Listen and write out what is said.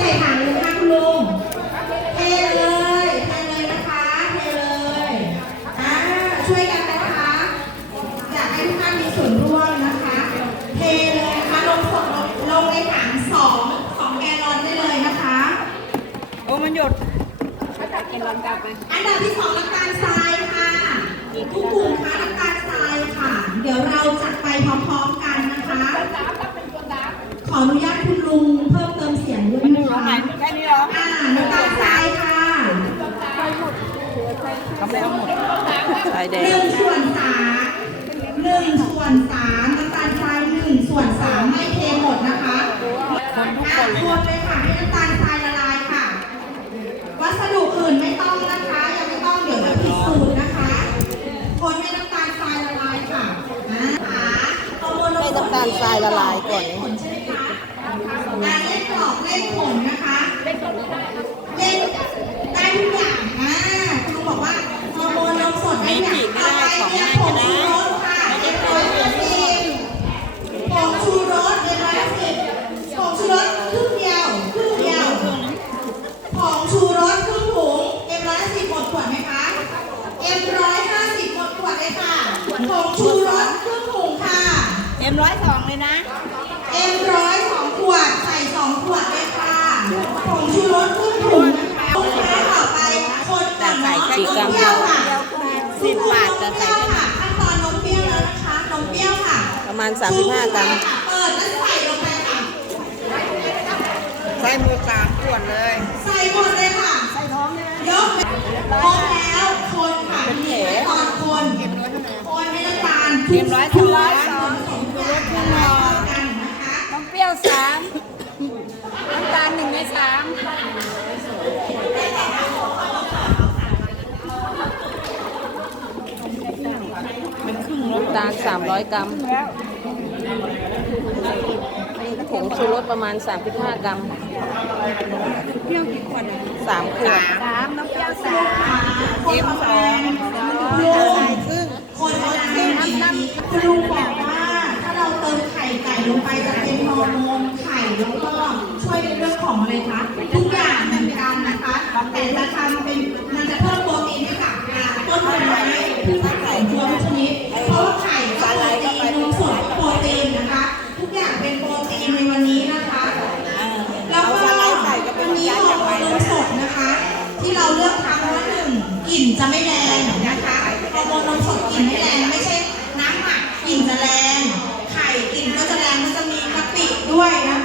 ใส่ถังเลยนะคะคุณลุง เทเลย เทเลยนะคะ เทเลย อ่า ช่วยกันนะคะ อยากให้ทุกท่านมีส่วนร่วมนะคะ เทเลยนะคะลงสดลงในถังสองสองแกลลอนได้เลยนะคะ โอ้มันหยดอันดับที่สองน้ำตาลทรายค่ะทุกกลุ่มคะน้ำตาลทรายค่ะ เดี๋ยวเราจัดไปพร้อมๆกันนะคะ ขออนุญาตคุณลุง ไม่เอาหมดสายแดหงนึ่งส่วนสามหนึ่งส่วนสามน้ำตาลทรายหนึ่งส่วนสามไม่เทหมดนะคะคนทุกอะคนเลยคนเนี่ยเลยค่ะให้น้ำตาลทรายละลายค่ะ วัสดุอื่นไม่ต้องนะคะยังไม่ต้องเดี๋ยวจะพิสูจน์นะคะ คนให้น้ำตาลทรายละลายค่ะนะคะเอาโมโนให้น้ำตาลทรายละลายก่อนผลใช่ไหมคะการเล่นกรอบเล่นผลนะคะเล่นได้ทุกอย่างอ่าคุณลุงบอกว่าฮอร์โมนนมสดได้ทุกอย่างต่อไปเนี่ยผงชูรสค่ะเอ็มร้อยห้าสิบผงชูรสเอ็มร้อยห้าสิบ ผงชูรสครึ่งเดียวครึ่งเดียวผงชูรสครึ่งถุงเอ็มร้อยห้าสิบหมดขวดไหมคะเอ็มร้อยห้าสิบหมดขวดเลยค่ะผงชูรสครึ่งถุงค่ะเอ็มร้อยสองเลยนะเอ็มร้อยสองขวดใส่สองขวดเลยค่ะผงชูรสครึ่งถุงนะคะลูกค้าต่อไปคนก่อนเนาะนมเปรี้ยวค่ะสิบบาทจะใส่เปรี้ยวค่ะขั้นตอนนมเปรี้ยวแล้วนะคะนมเปรี้ยวค่ะ ประมาณ35กรัมเปิดแล้วใส่ลงไปค่ะ ใส่หมูสามขวดเลย ใส่หมดเลยค่ะ ใส่ท้องยกพร้อมแล้วคนค่ะมีขั้นตอนคนคนให้น้ำตาลทุกเอ็มร้อยสองส่วนผสมทุกอย่างละลายเข้ากันนะคะน้ำเปรี้ยวสามน้ำตาลหนึ่งในสามน้ำตาล300กรัม ผงชูรสประมาณ 35 กรัมเปรี้ยวกี่ขวดสามขวดสามน้ำเปรี้ยวสามเอ็มสองลุงคนละครึ่งคุณลุงบอกว่าถ้าเราเติมไข่ไก่ลงไปจะเป็นฮอร์โมนไข่แล้วก็ช่วยในเรื่องของอะไรคะทุกะไม่แรงนะคะฮอร์โมนนมสดกลิ่นไม่แรงไม่ใช่น้ำหมักกลิ่นจะแรง ไข่กลิ่นก็จะแรงก็จะมีกะปิด้วยนะ